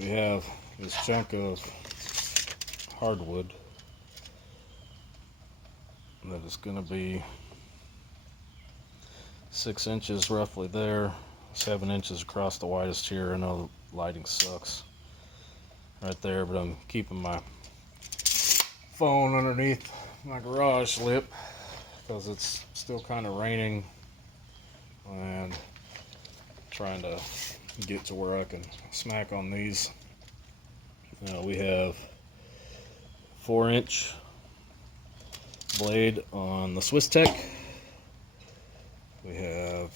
we have this chunk of hardwood that is going to be 6 inches roughly there, 7 inches across the widest here. I know the lighting sucks right there, but I'm keeping my phone underneath my garage lip because it's still kind of raining and trying to get to where I can smack on these. We have 4-inch blade on the Swiss Tech. We have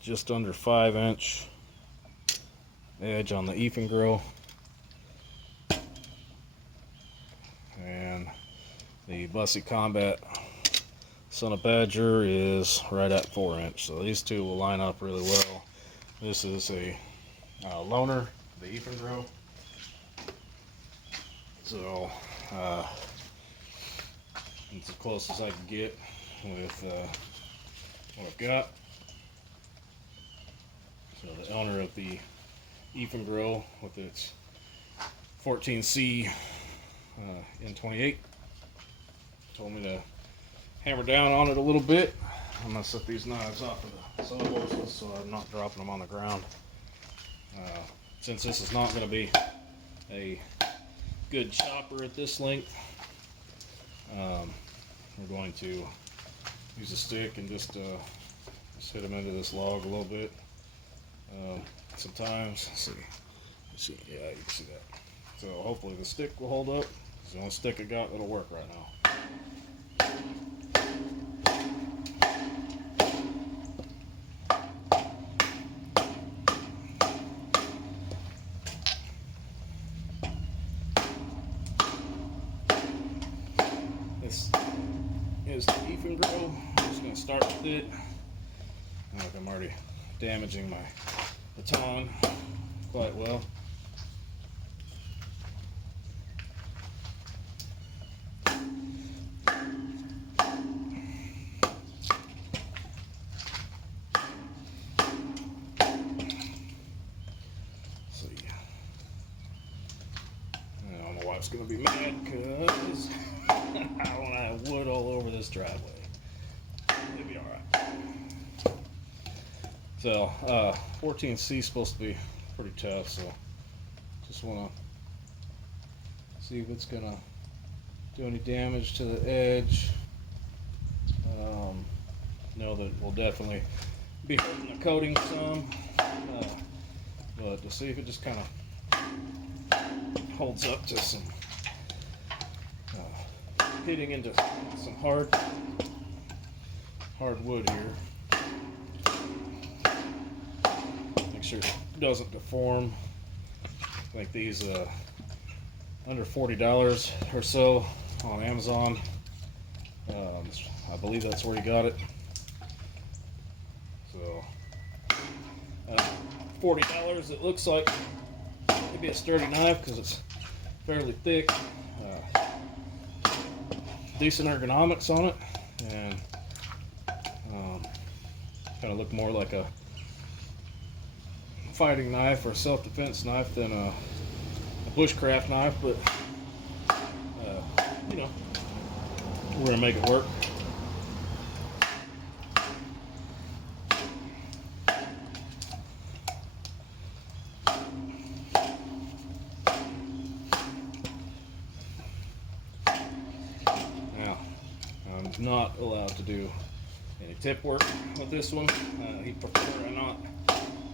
just under 5-inch edge on the Eafengrow, and the Busse Combat Son of Badger is right at 4-inch. So these two will line up really well. This is a loaner, the Eafengrow. So it's as close as I can get with what I've got. So the owner of the Eafengrow with its 14C N28 told me to hammer down on it a little bit. I'm going to set these knives off of the sawhorses so I'm not dropping them on the ground. Since this is not going to be a good chopper at this length, we're going to use a stick and just hit them into this log a little bit. Sometimes, see, yeah, you can see that. So hopefully the stick will hold up. It's the only stick I got that'll work right now. This is the Eafengrow. I'm just going to start with it. Like I'm already damaging my baton quite well. My wife's gonna be mad because I don't have wood all over this driveway. It'll be alright. So 14C is supposed to be pretty tough, so just want to see if it's gonna do any damage to the edge. Know that we'll definitely be hurting the coating some, but to see if it just kind of holds up to some hitting into some hard wood here. Make sure it doesn't deform. I think these under $40 or so on Amazon. I believe that's where you got it. So $40. It looks like maybe a sturdy knife because it's fairly thick. Decent ergonomics on it, and kind of look more like a fighting knife or a self-defense knife than a bushcraft knife, but you know, we're gonna make it work. Now, I'm not allowed to do any tip work with this one. He prefer I not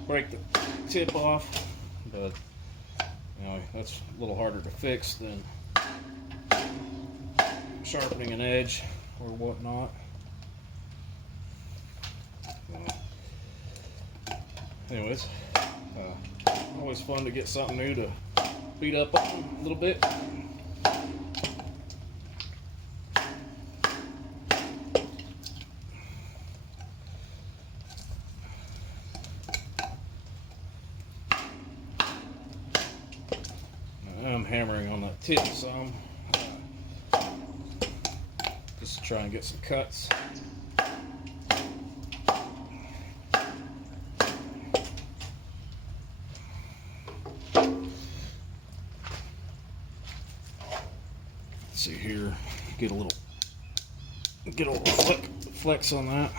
break the tip off, but you know, that's a little harder to fix than sharpening an edge or whatnot. Anyways, always fun to get something new to beat up on a little bit. I'm hammering on that tip some, just to try and get some cuts. get a little flex on that.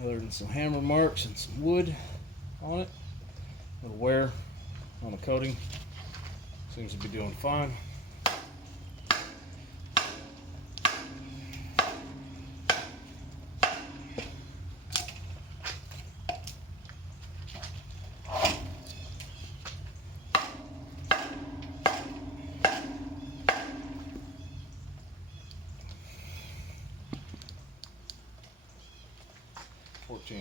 Other than some hammer marks and some wood on it, a little wear on the coating, seems to be doing fine.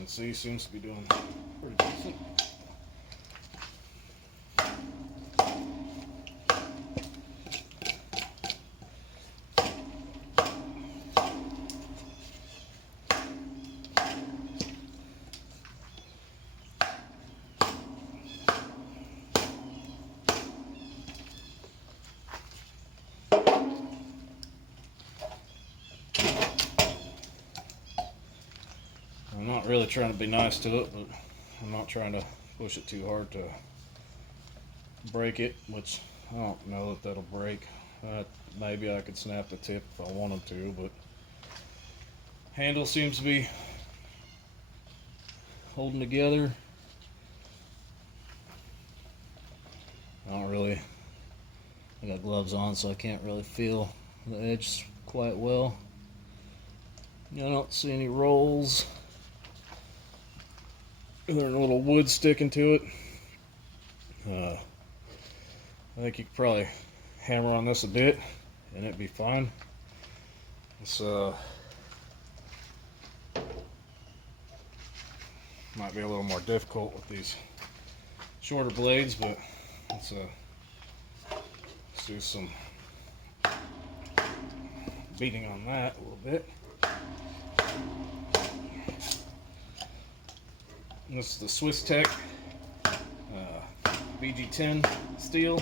C seems to be doing pretty decent. I'm not really trying to be nice to it, but I'm not trying to push it too hard to break it, which I don't know that that'll break. Maybe I could snap the tip if I wanted to, but handle seems to be holding together. I got gloves on, so I can't really feel the edge quite well. I don't see any rolls. There's a little wood sticking to it. I think you could probably hammer on this a bit and it'd be fine. It's might be a little more difficult with these shorter blades, but let's do some beating on that a little bit. This is the Swiss Tech BG10 steel.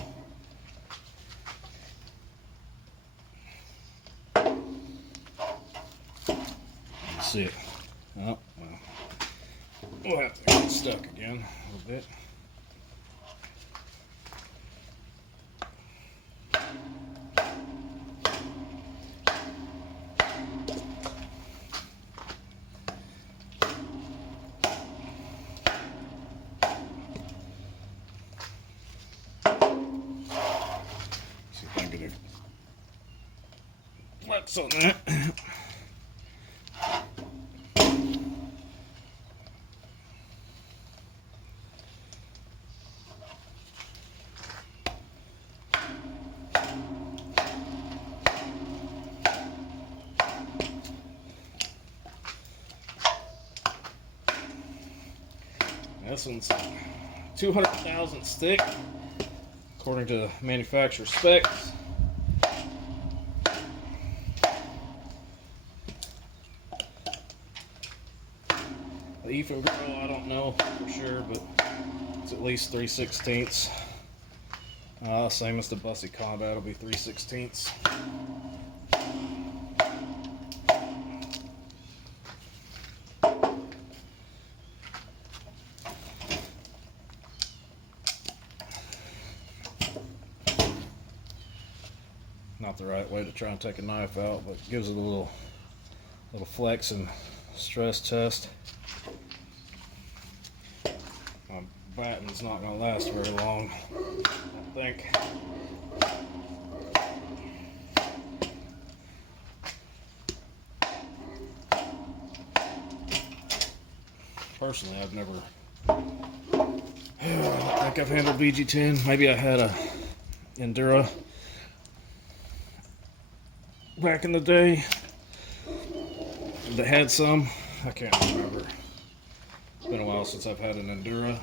Let's see it. Oh, well, we'll have to get stuck again a little bit. Flex on that. This one's 200,000 thick, according to manufacturer specs. The Eafengrow, I don't know for sure, but it's at least 3/16. Same as the Busse Combat, it'll be 3/16. Not the right way to try and take a knife out, but gives it a little flex and stress test. My batten's not going to last very long, I think. Personally, I've never, I don't think I've handled BG10. Maybe I had a Endura back in the day that had some. I can't remember. It's been a while since I've had an Endura.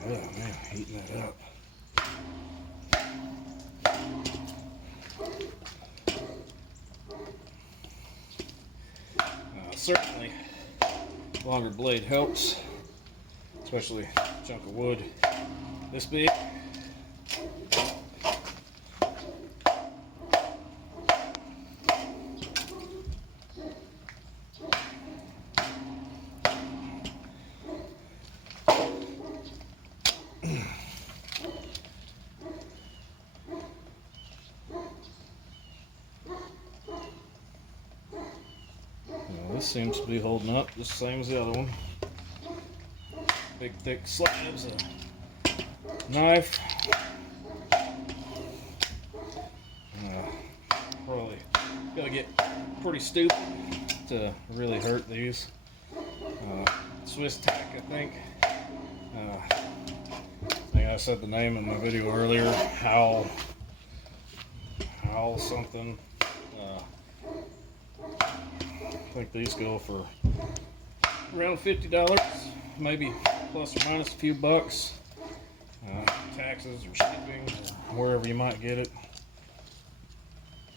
Oh man, heating that up. Certainly, longer blade helps, especially a chunk of wood this big. seems to be holding up just the same as the other one. Big thick slabs of knife. Probably gotta get pretty stupid to really hurt these. Swiss tack, I think. I think I said the name in my video earlier. Howl something. I think these go for around $50, maybe plus or minus a few bucks. Taxes or shipping, or wherever you might get it.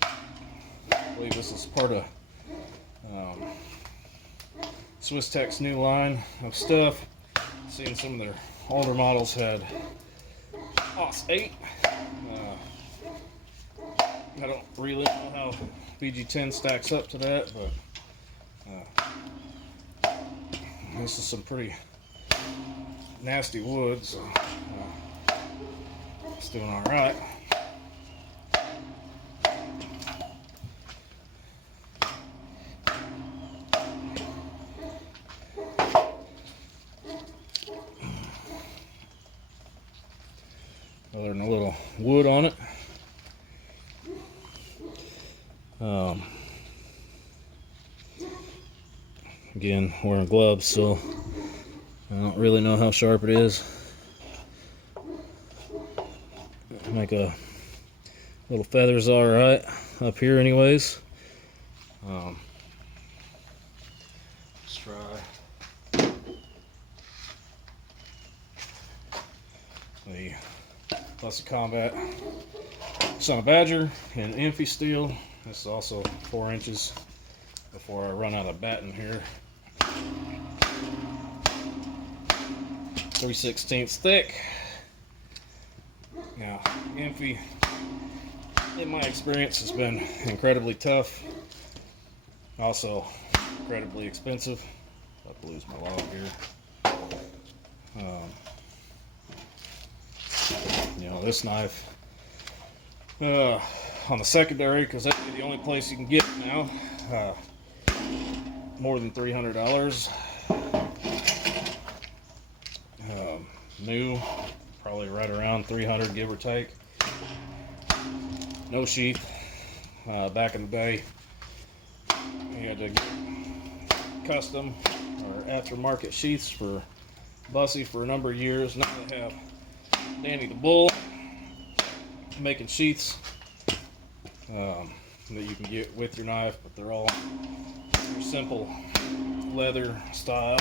I believe this is part of Swiss Tech's new line of stuff. Seeing some of their older models had OS 8. I don't really know how BG10 stacks up to that, but this is some pretty nasty wood, so it's doing all right. Other than a little wood on it. Again, wearing gloves, so I don't really know how sharp it is. Make a little feathers all right up here, anyways. Let's try the Busse Combat Son of Badger in Eafengrow steel. This is also 4 inches before I run out of batting here. 3/16 thick. Now, Eafengrow, in my experience, has been incredibly tough. Also, incredibly expensive. About to lose my log here. You know, this knife on the secondary, because that's the only place you can get it now. More than $300. New, probably right around 300, give or take. No sheath. Back in the day, you had to get custom or aftermarket sheaths for Busse for a number of years. Now they have Danny the Bull making sheaths that you can get with your knife, but they're all your simple leather style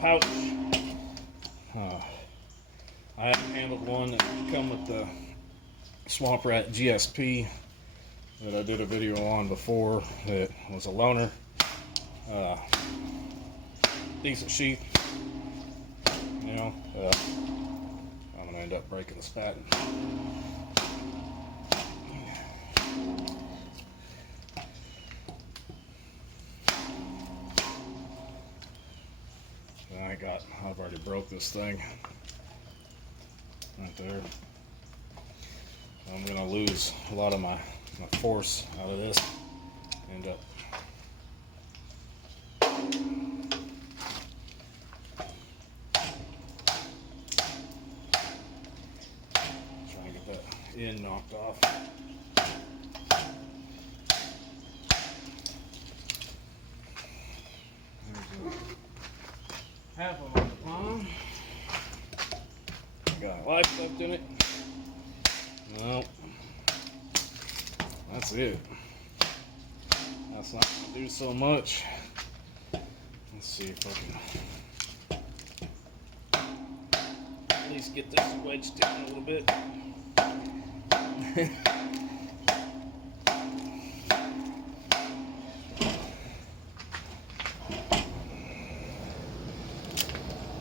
pouch. I haven't handled one that come with the Swamp Rat GSP that I did a video on before. That was a loaner. Decent sheath. You know, I'm gonna end up breaking the spatten. I've already broke this thing right there. I'm gonna lose a lot of my force out of this. End up trying to get that end knocked off. Half of them on the palm. Got life left in it. Well, that's it. That's not gonna do so much. Let's see if I can at least get this wedged down a little bit.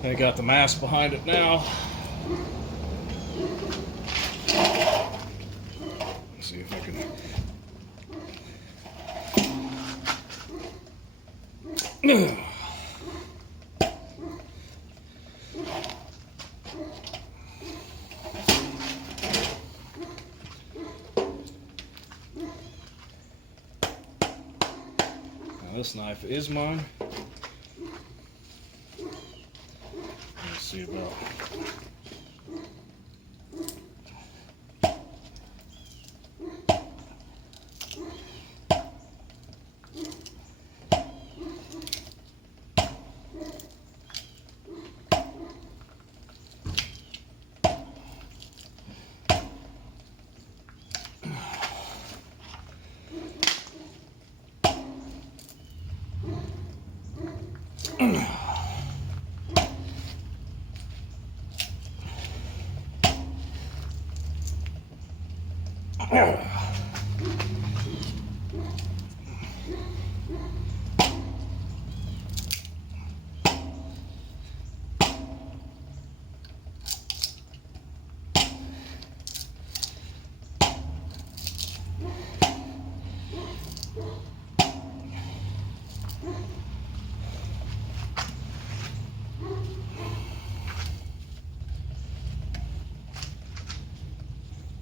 I got the mask behind it now. Let's see if I can. Now this knife is mine. Let's see about.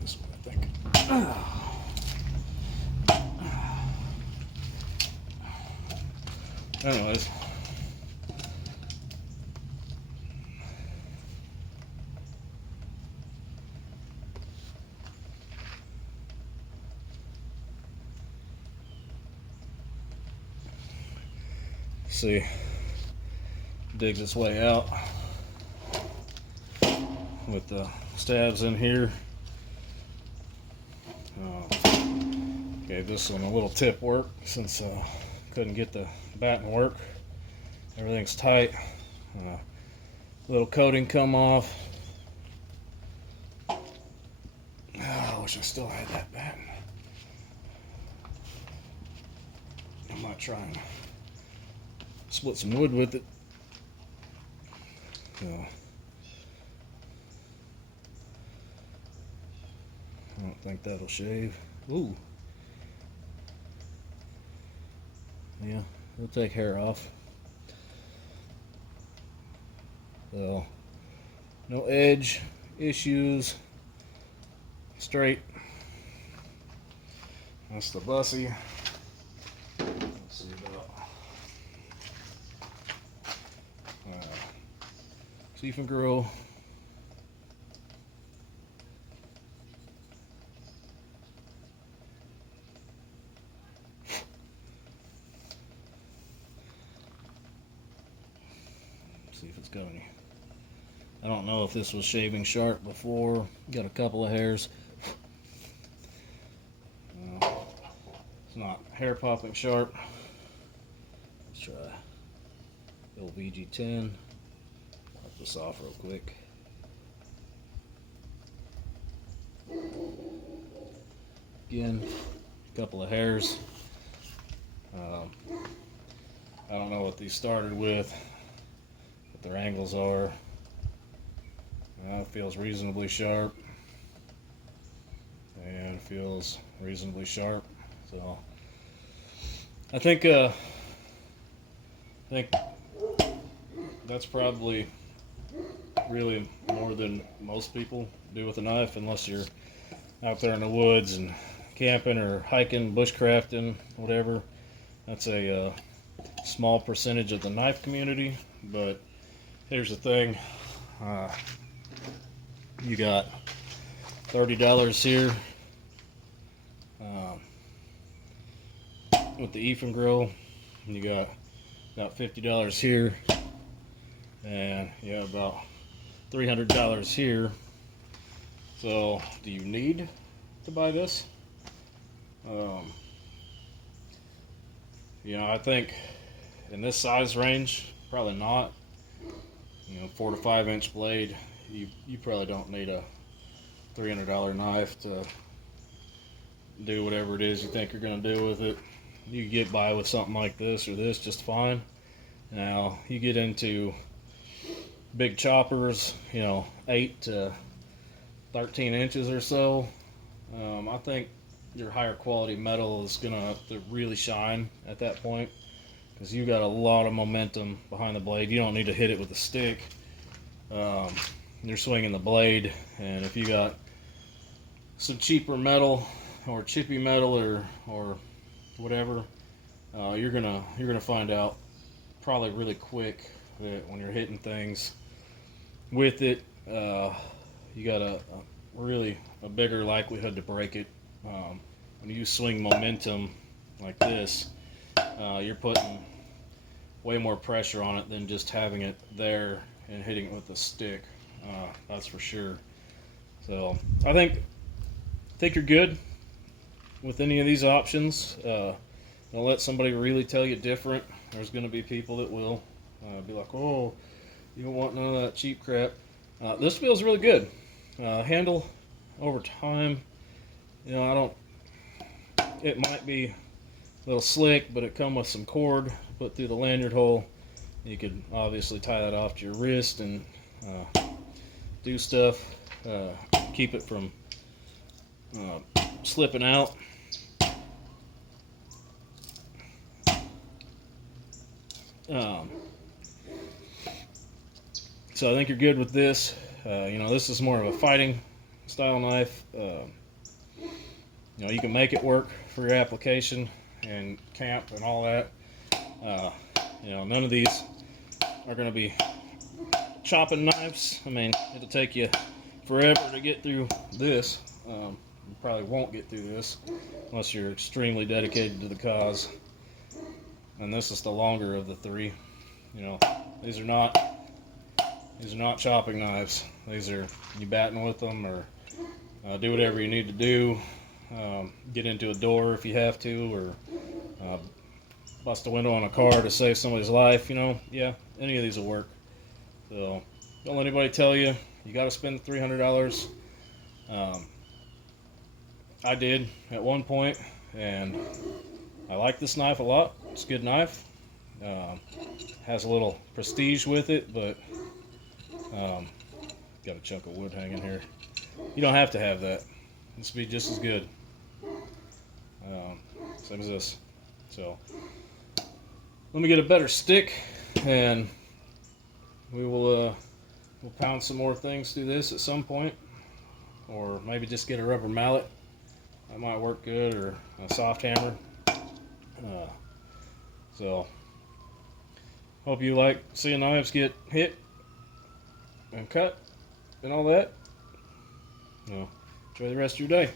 This one, I think. Anyways. See, digs its way out with the stabs in here. Gave this one a little tip work since couldn't get the batten work. Everything's tight. Little coating come off. I wish I still had that batten. I might try and split some wood with it. I don't think that'll shave. Ooh. Yeah, it'll take hair off. So, no edge issues. Straight. That's the Busse. Let's see about Eafengrow. See if it's got any. I don't know if this was shaving sharp before. Got a couple of hairs. It's not hair popping sharp. Let's try old VG10. Pop this off real quick. Again, a couple of hairs. I don't know what these started with, what their angles are. It feels reasonably sharp, and it feels reasonably sharp. So I think that's probably really more than most people do with a knife, unless you're out there in the woods and camping or hiking, bushcrafting, whatever. That's a small percentage of the knife community. But here's the thing. You got $30 here with the Eafengrow. You got about $50 here, and you have about $300 here. So, do you need to buy this? You know, I think in this size range, probably not. You know, 4 to 5 inch blade. You probably don't need a $300 knife to do whatever it is you think you're going to do with it. You can get by with something like this or this just fine. Now, you get into big choppers, you know, 8 to 13 inches or so. I think your higher quality metal is going to have to really shine at that point, because you got a lot of momentum behind the blade. You don't need to hit it with a stick. You're swinging the blade, and if you got some cheaper metal or chippy metal or whatever, you're gonna find out probably really quick that when you're hitting things with it, you got really a bigger likelihood to break it. When you swing momentum like this, you're putting way more pressure on it than just having it there and hitting it with a stick. That's for sure. So I think you're good with any of these options. Don't let somebody really tell you different. There's going to be people that will be like, "Oh, you don't want none of that cheap crap." This feels really good. Handle over time. I don't. It might be a little slick, but it come with some cord put through the lanyard hole. You could obviously tie that off to your wrist and do stuff. Keep it from slipping out. So I think you're good with this. This is more of a fighting style knife. You can make it work for your application and camp and all that. None of these are going to be chopping knives. I mean, it'll take you forever to get through this. You probably won't get through this unless you're extremely dedicated to the cause. And this is the longer of the three. These are not chopping knives. These are you batting with them or do whatever you need to do. Get into a door if you have to, or bust a window on a car to save somebody's life. Yeah, any of these will work. So don't let anybody tell you got to spend $300. I did at one point, and I like this knife a lot. It's a good knife. Has a little prestige with it, but got a chunk of wood hanging here. You don't have to have that. This would be just as good. Same as this. So let me get a better stick, and we'll pound some more things through this at some point, or maybe just get a rubber mallet. That might work good, or a soft hammer. So hope you like seeing knives get hit and cut and all that. Enjoy the rest of your day.